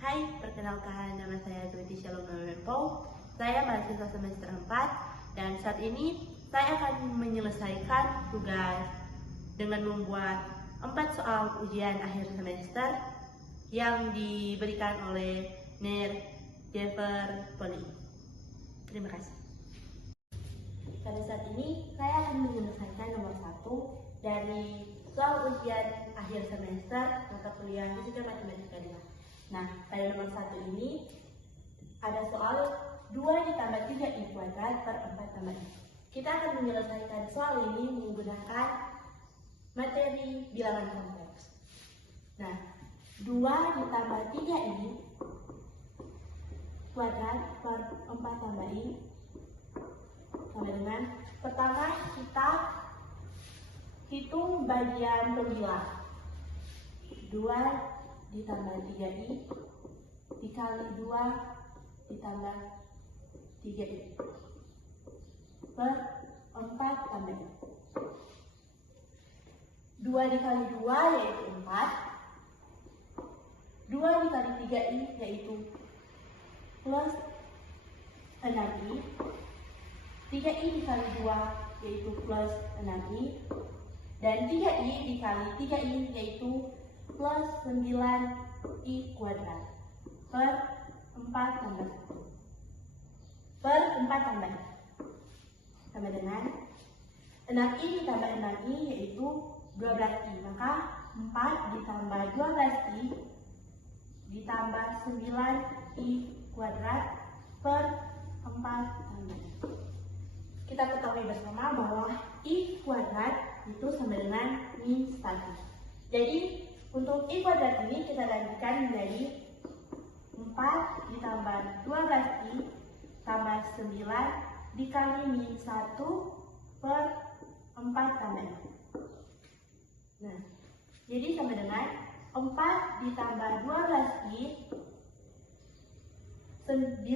Hai, perkenalkan nama saya Dwi Shalom Mempo. Saya mahasiswa semester 4 dan saat ini saya akan menyelesaikan tugas dengan membuat 4 soal ujian akhir semester yang diberikan oleh Nir Jever Poli. Terima kasih. Pada saat ini saya akan menyelesaikan nomor 1 dari soal ujian akhir semester mata kuliah Fisika Matematika 2. Nah, pada nomor 1 ini ada soal 2 ditambah 3i kuadrat per 4 tambah i. Kita akan menyelesaikan soal ini menggunakan materi bilangan kompleks. Nah, 2 ditambah 3i kuadrat per 4 tambah i sama dengan, pertama kita hitung bagian pembilang. 2 ditambah 3i dikali 2 ditambah 3i per 4 tambah i. 2 dikali 2 yaitu 4. 2 dikali 3i yaitu plus 6i. 3i dikali 2 yaitu plus 6i. Dan 3i dikali 3i yaitu plus 9i kuadrat per 4 tambah 1 per 4 tambah i sama dengan 6i ditambah 6i yaitu 12i, maka 4 ditambah 12i ditambah 9i kuadrat per 4 tambah i. Kita ketahui bersama bahwa i kuadrat itu sama dengan min 1. Jadi untuk i kuadrat ini kita gantikan menjadi 4 ditambah 12i tambah 9 dikali min 1 per 4 tambah i. Nah, jadi sama dengan 4 ditambah 12i 9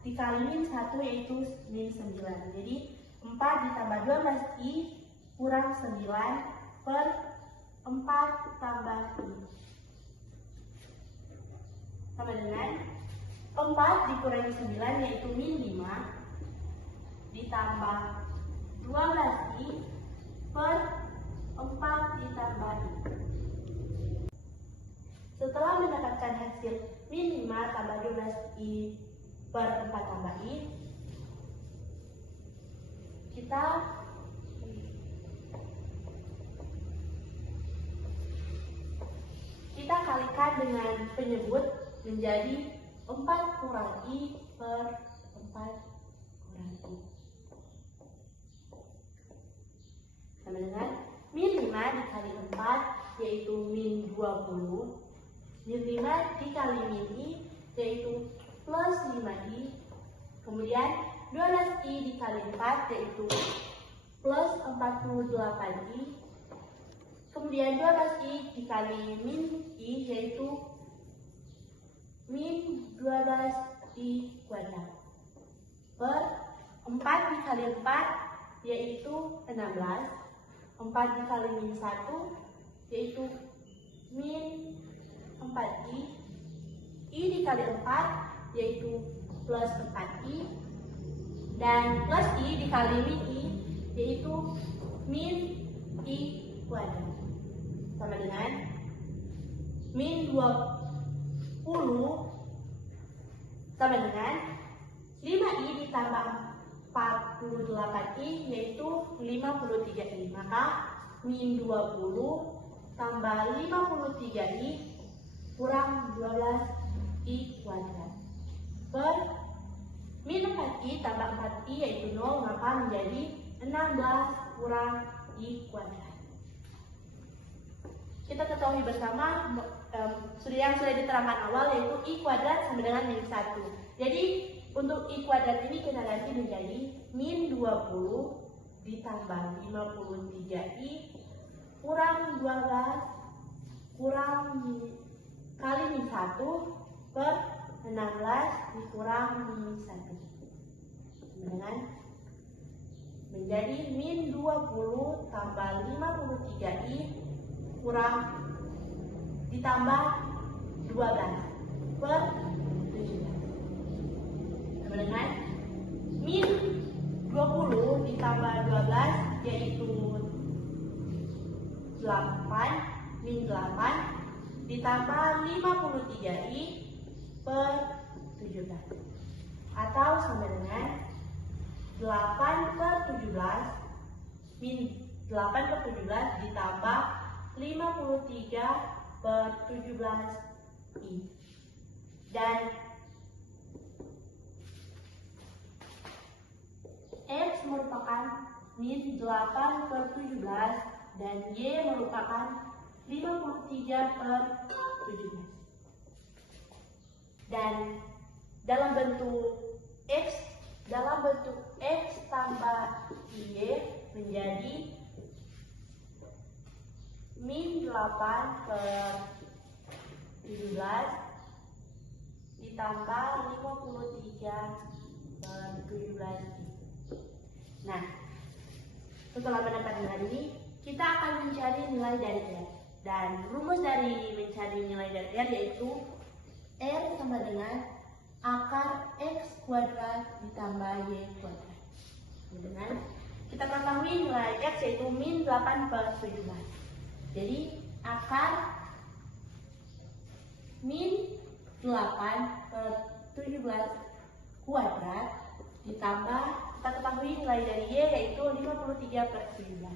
dikali min 1 yaitu min 9. Jadi 4 ditambah 12i kurang 9 per 4 tambah i sama dengan 4 dikurangi 9 yaitu min 5 ditambah 12i per 4 ditambah i. Setelah mendapatkan hasil min 5 tambah 12i per 4 tambah i, kita kalikan dengan penyebut menjadi 4 kurang i per 4 kurang i sama dengan min 5 dikali 4 yaitu min 20. Min 5 dikali min i yaitu plus 5i. Kemudian 12i dikali 4 yaitu plus 48i. Kemudian 12i dikali min i yaitu min 12i kuadrat per 4 dikali 4 yaitu 16. 4 dikali min 1 yaitu min 4i. I dikali 4 yaitu plus 4i. Dan plus i dikali min i yaitu min i kuadrat sama dengan min 20 sama dengan 5i ditambah 48i yaitu 53i, maka min 20 tambah 53i kurang 12i kuadrat per min 4i tambah 4i yaitu 0, maka menjadi 16 kurang i kuadrat. Kita ketahui bersama yang sudah diterangkan awal yaitu i kuadrat sama dengan min 1. Jadi untuk i kuadrat ini kita ganti menjadi min 20 ditambah 53i kurang 12 kurang kali min 1 per 16 dikurang min 1 dengan menjadi min 20 tambah 53i kurang ditambah 12 ditambah 53i per 17 atau sama dengan 8 per 17 min 8 per 17 ditambah 53 per 17i. Dan X merupakan min 8 per 17 dan Y merupakan 53 per 17. Dan dalam bentuk X tambah Y menjadi min 8 per 17 ditambah 53 per 17. Nah, setelah mendapat nilai ini, kita akan mencari nilai dari R. Dan rumus dari mencari nilai dari R yaitu R sama dengan akar X kuadrat ditambah Y kuadrat. Dengan kita ketahui nilai X yaitu min 8 per 17. Jadi akar min 8 per 17 kuadrat ditambah kita ketahui nilai dari Y yaitu 53 per 17.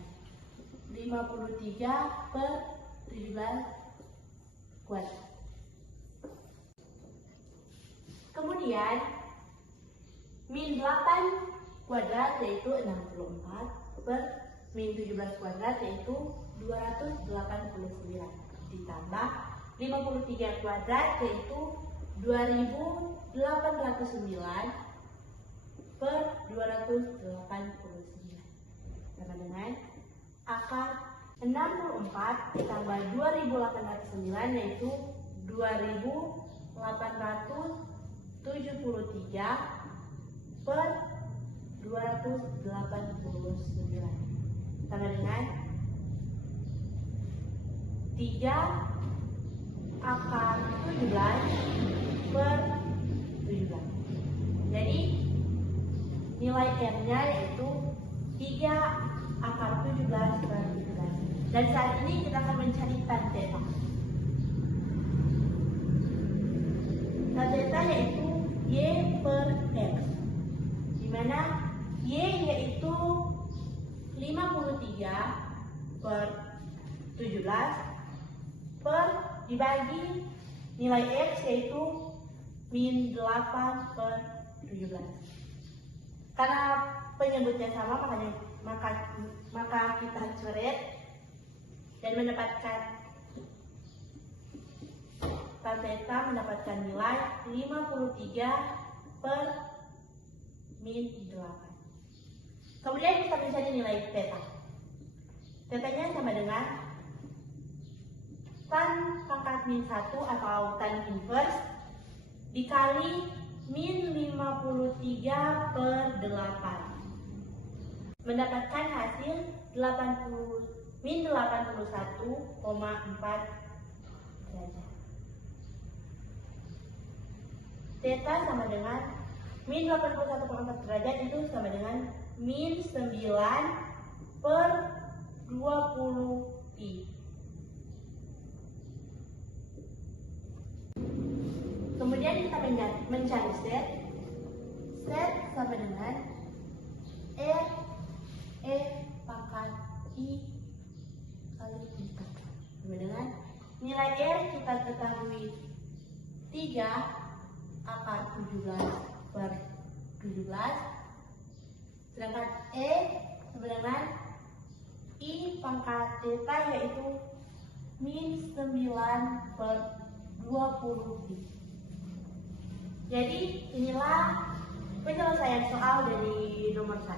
53 per 17 kuadrat. Kemudian min 8 kuadrat yaitu 64 per min 17 kuadrat yaitu 289 ditambah 53 kuadrat yaitu 2809 per 289 sama dengan akar 64 ditambah 2809 yaitu 2873 per 289 sama dengan 3 akar 17 per 17. Jadi nilai R-nya yaitu 3 akar 17 per 17. Dan saat ini kita akan mencari tan theta. Tan theta yaitu Y per X, di mana Y yaitu 53 per 17 per dibagi nilai X yaitu min 8 per 17. Karena penyebutnya sama maka kita coret dan mendapatkan tan theta mendapatkan nilai 53 per min 8. Kemudian kita mencari nilai theta. Theta-nya sama dengan tan pangkat min 1 atau tan inverse dikali min 53 per 8. Mendapatkan hasil min 81,4 derajat. Theta sama dengan min 81,4 derajat itu sama dengan min 9 per 20i. Kemudian kita mencari Z. Z sama dengan E pangkat I kali 4. Sama dengan nilai R kita ketahui 3 akar 17 per 17. Sedangkan E sama dengan I pangkat theta yaitu min 9 per 20i. Jadi inilah penyelesaian soal dari nomor 1.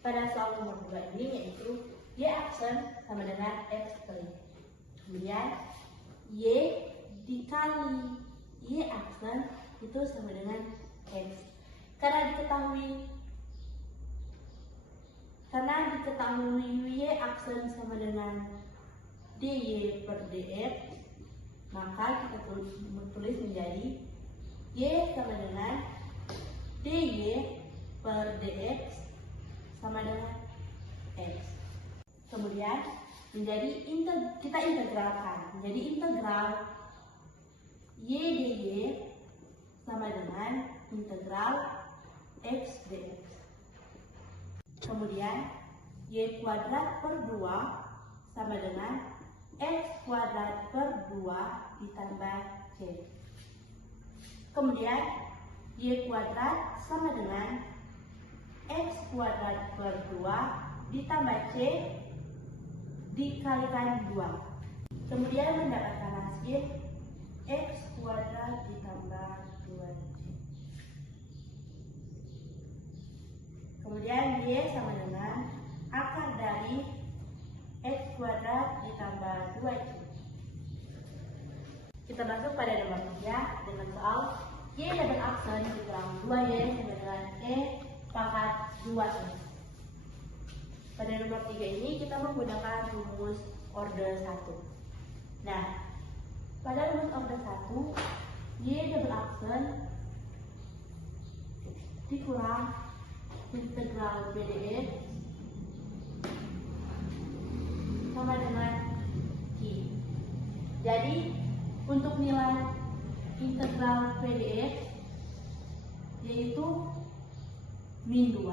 Pada soal nomor 2 ini yaitu Y aksen sama dengan X kali. Kemudian Y dikali Y aksen itu sama dengan X. Karena diketahui Y aksen sama dengan DY per DX, maka kita tulis menjadi Y sama dengan DY per DX sama dengan X. Kemudian kita integralkan menjadi integral y dy sama dengan integral x dx. Kemudian y kuadrat per 2 sama dengan x kuadrat per 2 ditambah c. Kemudian y kuadrat sama dengan x kuadrat per 2 ditambah c dikalikan 2. Kemudian mendapatkan hasil x kuadrat ditambah 2c. Kemudian y sama dengan akar dari x kuadrat ditambah 2c. Kita masuk pada nomor 3 dengan soal y double aksen dikurang 2y sama dengan e pangkat 2x. Pada nomor 3 ini kita menggunakan rumus order 1. Nah, pada rumus order 1, y double aksen dikurang integral pdx sama dengan q. Jadi, untuk nilai integral pdx yaitu min 2,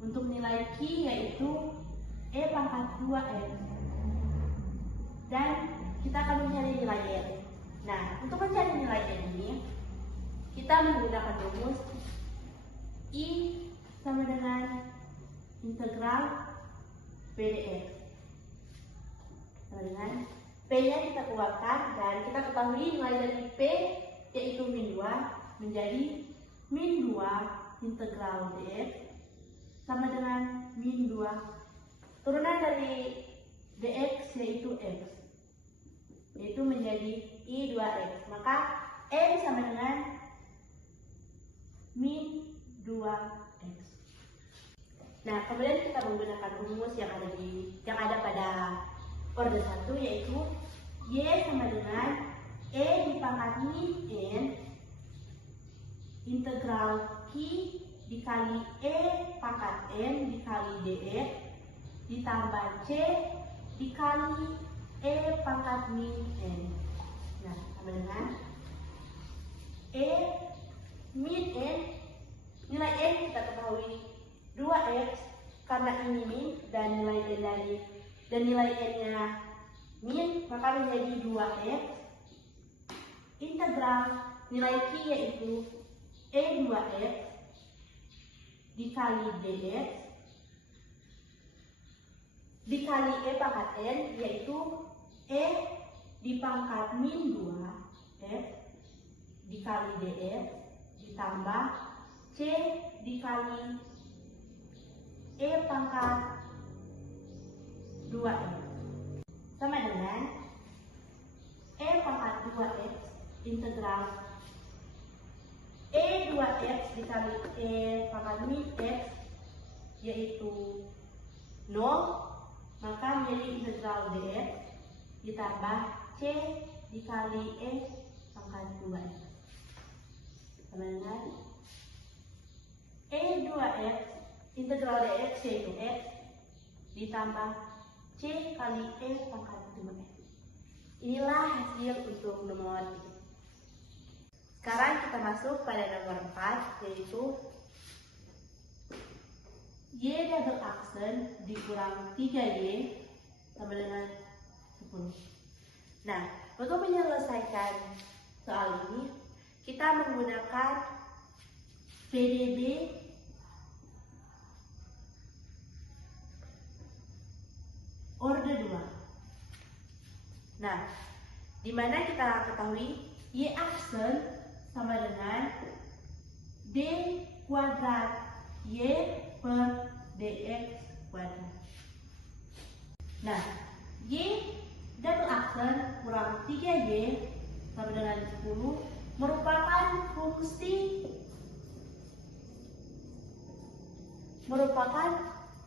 untuk nilai q yaitu e pangkat 2x, dan kita akan mencari nilai n. Nah, untuk mencari nilai n ini kita menggunakan rumus I sama dengan integral pdx. Sama dengan p-nya kita keluarkan dan kita ketahui nilai dari p yaitu min 2 menjadi min 2 integral dx sama dengan min 2 turunan dari dx yaitu x, yaitu menjadi i 2x. Maka n sama dengan min 2x. Nah, kemudian kita menggunakan rumus yang ada pada order 1, yaitu y sama dengan e dipangkat min n integral q dikali e pangkat n dikali dx ditambah c dikali e pangkat min n. Nah, sama dengan e min n, nilai n kita ketahui 2x karena ini min dan nilai n-nya min, maka menjadi 2x integral nilai q yaitu e 2x dikali dx dikali e pangkat n yaitu e dipangkat min 2x dikali dx ditambah c dikali e pangkat 2x sama dengan e pangkat 2x integral e 2x dikali e pangkat min x yaitu 0, maka menjadi integral dx ditambah c dikali e pangkat 2x sama dengan e 2x integral dx yaitu x ditambah c kali e pangkat 2x. Inilah hasil untuk nomor 3. Sekarang kita masuk pada nomor 4, yaitu y double aksen dikurang 3y sama dengan 10. Nah, untuk menyelesaikan soal ini kita menggunakan PDB order 2. Nah, di mana kita ketahui y aksen sama dengan d kuadrat y per dx kuadrat. Nah, y double aksen kurang 3y sama dengan 10 merupakan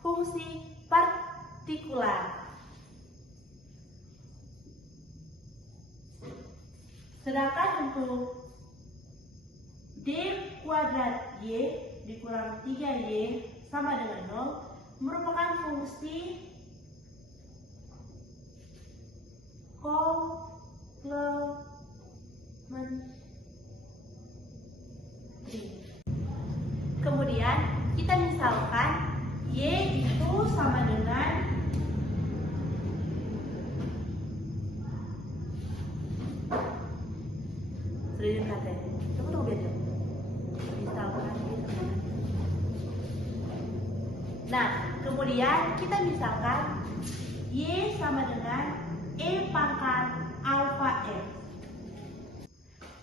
fungsi partikular. Sedangkan untuk d kuadrat y dikurang 3y sama dengan 0 merupakan fungsi komplementasi. Kemudian kita misalkan Y itu sama dengan Nah, kemudian kita misalkan Y sama dengan E pangkat alfa X.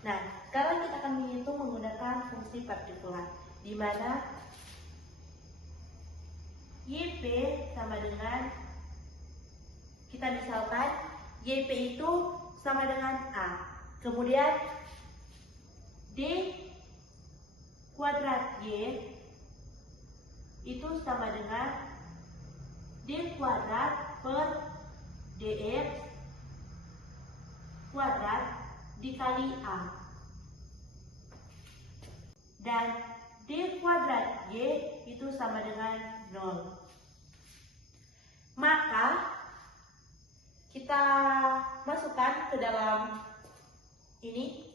Nah, sekarang kita akan menghitung menggunakan fungsi partikular, di mana YP sama dengan, kita misalkan YP itu sama dengan A. Kemudian D kuadrat Y itu sama dengan D kuadrat per DX kuadrat dikali A. Dan D kuadrat Y itu sama dengan 0. Maka kita masukkan ke dalam ini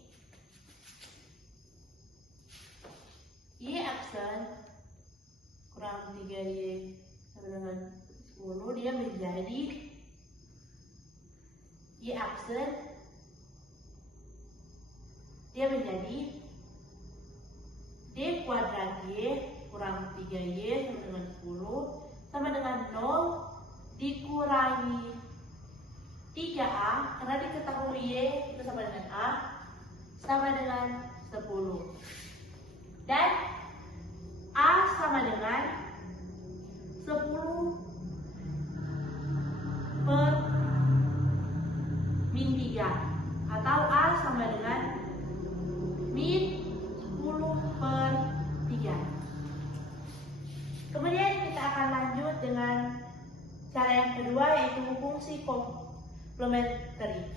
Y aksen kurang 3Y sama dengan 10, dia menjadi Y aksen, dia menjadi D kuadrat Y kurang 3Y sama dengan 10 sama dengan 0 dikurangi 3A, karena diketahui Y itu sama dengan A, sama dengan 10. Dan A sama dengan 10 per min 3, atau A sama dengan min 10 per 3. Kemudian kita akan lanjut dengan cara yang kedua, yaitu fungsi komplementari.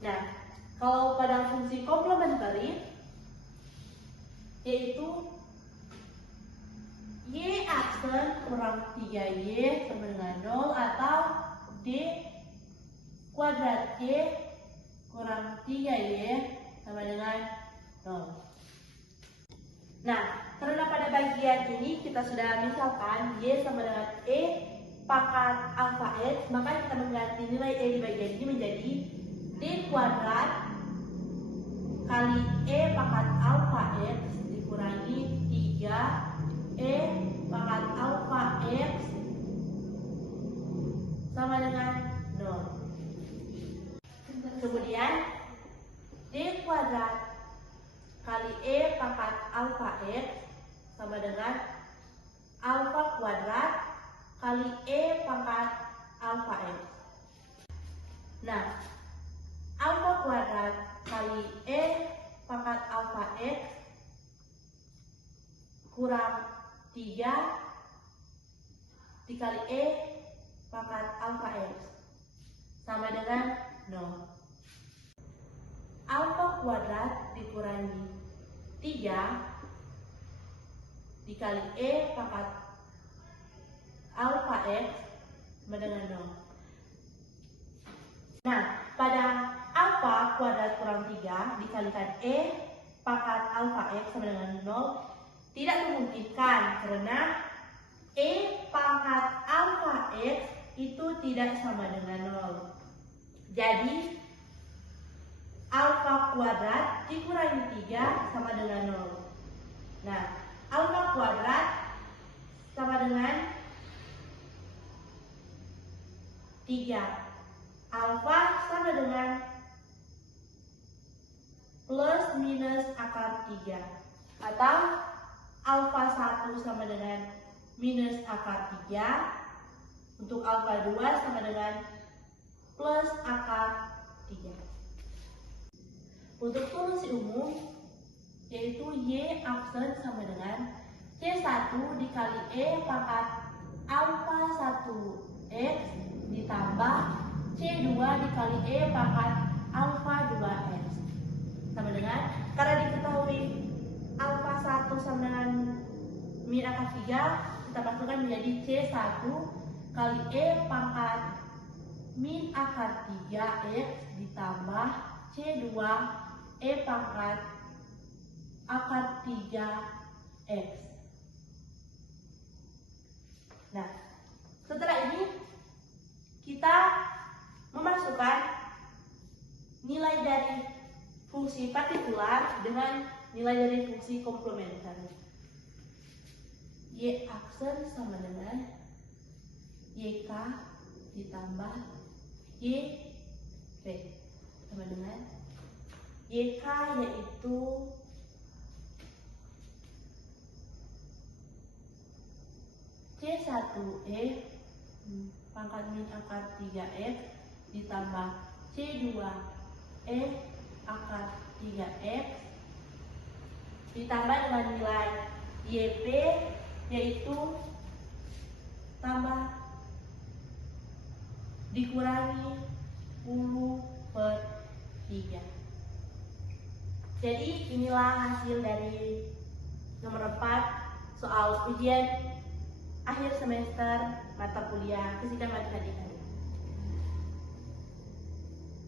Nah, kalau pada fungsi komplementari, yaitu Y aksen kurang 3Y sama dengan 0, atau D kuadrat Y kurang 3Y sama dengan 0. Nah, karena pada bagian ini kita sudah misalkan Y sama dengan E pangkat alfa X, maka kita mengganti nilai E di bagian ini menjadi D kuadrat kali E pangkat alfa X dikurangi 3 E pangkat alfa X sama dengan 0. Kemudian D kuadrat kali E pangkat alfa X sama dengan alfa kuadrat kali E pangkat alfa X. Nah, alfa kuadrat kali E pangkat alfa X kurang 3 dikali E pangkat alfa X sama dengan 0. Alfa kuadrat dikurangi 3 dikali E pangkat alfa X sama dengan 0. Nah, pada alfa kuadrat kurang 3 dikalikan E pangkat alfa X sama dengan 0 tidak memungkinkan, karena E pangkat alfa X itu tidak sama dengan 0. Jadi alfa kuadrat dikurangi 3 sama dengan 0. Nah, alfa kuadrat sama dengan 3. Alfa sama dengan plus minus akar 3, atau alfa 1 sama dengan minus akar 3, untuk alfa 2 sama dengan plus akar 3. Untuk solusi umum, yaitu Y aksen sama dengan C1 dikali E pangkat alfa 1 X ditambah C2 dikali E pangkat alfa 2x. Sama dengan, karena diketahui alfa 1 sama dengan min akar 3, kita masukkan menjadi C1 kali E pangkat min akar 3x ditambah C2 E pangkat akar 3x. Nah, setelah ini kita memasukkan nilai dari fungsi partikular dengan nilai dari fungsi komplementer. Y aksen sama dengan YK ditambah YP sama dengan YK yaitu C1E pangkat min akar 3F ditambah C2E akar 3F ditambah dengan nilai YP yaitu tambah dikurangi 10/3. Jadi inilah hasil dari nomor 4 soal ujian akhir semester mata kuliah Fisika Matematika.